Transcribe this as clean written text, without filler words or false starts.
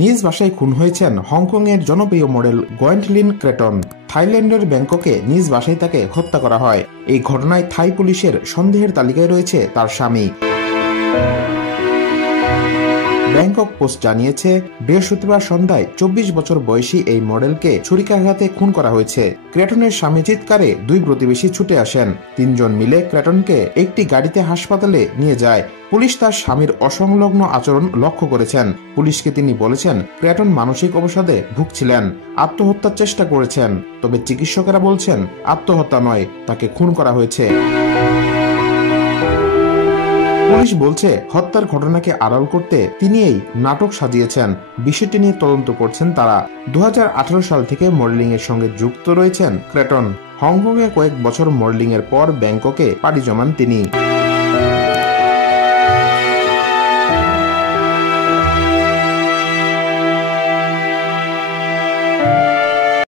নিজ বাসায় খুন হয়েছেন হংকংয়ের জনপ্রিয় মডেল গোয়েন্টলিন ক্রেটন। থাইল্যান্ডের ব্যাংককে নিজ বাসায় তাকে হত্যা করা হয়। এই ঘটনায় থাই পুলিশের সন্দেহের তালিকায় রয়েছে তার স্বামী। ব্যাংকক পোস্ট জানিয়েছে, বৃহস্পতিবার সন্ধ্যায় 24 বছর বয়সী এই মডেলকে ছুরিকাঘাতে খুন করা হয়েছে। ক্রেটনের স্বামী চিৎকারে দুই প্রতিবেশী ছুটে আসেন। 3 জন মিলে ক্রেটনকে একটি গাড়িতে হাসপাতালে নিয়ে যায়। পুলিশ তার স্বামীর অসংলগ্ন আচরণ লক্ষ্য করেছেন। পুলিশকে তিনি বলেছেন, ক্রেটন মানসিক অবসাদে ভুগছিলেন, আত্মহত্যার চেষ্টা করেছেন। তবে চিকিৎসকেরা বলছেন আত্মহত্যা নয়, তাকে খুন করা হয়েছে। পুলিশ বলছে, হত্যার ঘটনাকে আড়াল করতে তিনি এই নাটক সাজিয়েছেন। বিষয়টি নিয়ে তদন্ত করছেন তারা। 2018 সাল থেকে মডেলিং এর সঙ্গে যুক্ত রয়েছেন ক্রেটন। হংকংয়ে কয়েক বছর মডেলিং এর পর ব্যাংককে পাড়ি জমান তিনি।